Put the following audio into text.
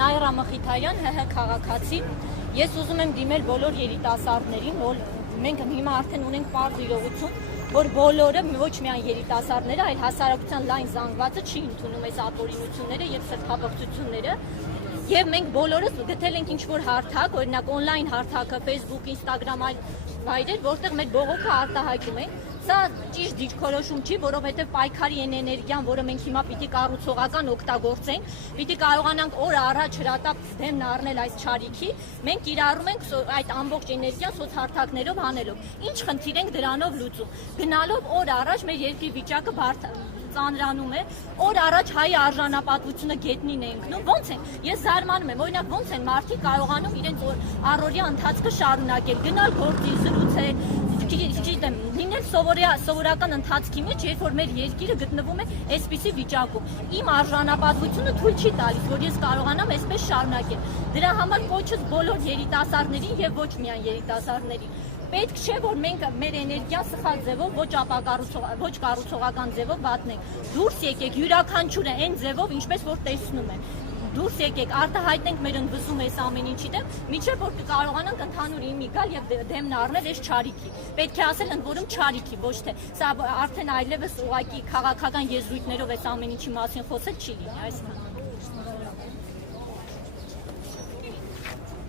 Նայրա Մխիթարյան, ՀՀ քաղաքացի։ Ես ուզում եմ դիմել բոլոր երիտասարդներին, որ մենք հիմա արդեն ունենք պարզ իրողություն, որ բոլորը ոչ միայն երիտասարդները, այլ հասարակության լայն զանգվածը չի ընդունում այս ապօրինությունները եւ սրբապղծությունները։ Եվ մենք բոլորս գտել ենք ինչ-որ հարթակ, օրինակ օնլայն հարթակը, Facebook, Instagram այլ վայրեր, որտեղ մեր բողոքը արտահայտում ենք։ Սա ճիշտ դիրքորոշում չի, որովհետև պայքարի այն էներգիան, որը մենք հիմա պիտի կառուցողական օգտագործենք, պիտի կարողանանք օր առաջ հրատապ դեմն առնել այս չարիքի, մենք կիրառում ենք այդ ամբողջ էներգիան սոցհարթակներով անելով։ Ինչ խնդիր ենք դրանով լուծում։ Գնալով օր առաջ մեր երկրի վիճակը ծանրանում է, օր առաջ հայի արժանապատվությունը գետնին է ընկնում, ոնց են, ես զարմանում եմ, օրինակ ոնց են մարդիկ կարողանում իրենց առօրյա ընթացքը շարունակել, գնալ գործի, զրուցել, չգիտեմ, լինել սովորական ընթացքի մեջ, երբ որ մեր երկիրը գտնվում է այսպիսի վիճակում։ Իմ արժանապատվությունը թույլ չի տալիս, որ ես կարողանամ այսպես շարունակել։ Դրա համար կոչս բոլոր երիտասարդներին եւ ոչ միայն երիտասարդներին։ Պետք չէ, որ մենք մեր էներգիան սխալ ձևով ոչ կառուցողական ձևով վատնենք։ Դուրս եկեք յուրաքանչյուրը այն ձևով, ինչպես որ տեսնում են։ Դուրս եկեք, արտահայտենք մեր ընդվզում այս ամեն ինչի դեմ, մինչև որ կարողանանք ընդհանուր իմի գալ եւ դեմն առնել այս չարիքի։ Պետք է ասել ընդ որում չարիքի, ոչ թե սա արդեն այլևս ուղղակի քաղաքական եզրույթներով այս ամեն ինչի մասին խոսել չի լինի, այսքան։